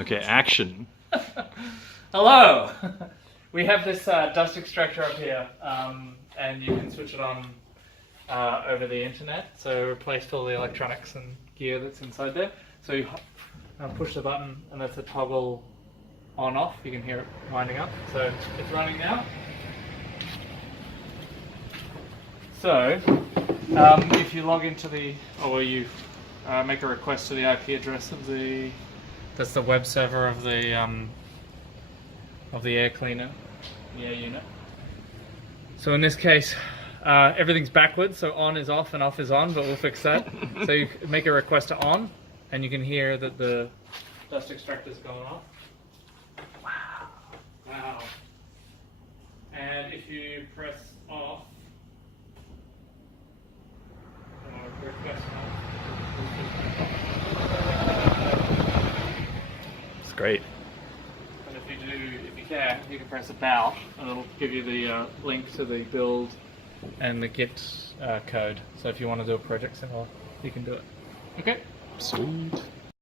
Okay, action. Hello! We have this dust extractor up here, and you can switch it on over the internet. So it replaced all the electronics and gear that's inside there. So you push the button, and that's a toggle on-off. You can hear it winding up. So it's running now. So if you log into the, or you make a request to the IP address of the, that's the web server of the air cleaner, the air unit. So in this case, everything's backwards, so on is off and off is on, but we'll fix that. So you make a request to on, and you can hear that the dust extractor is going off. Wow. Wow. And if you press off, request off. It's great. And if you can, you can press a bell, and it'll give you the link to the build and the Git code. So if you want to do a project similar, you can do it. Okay. Sweet.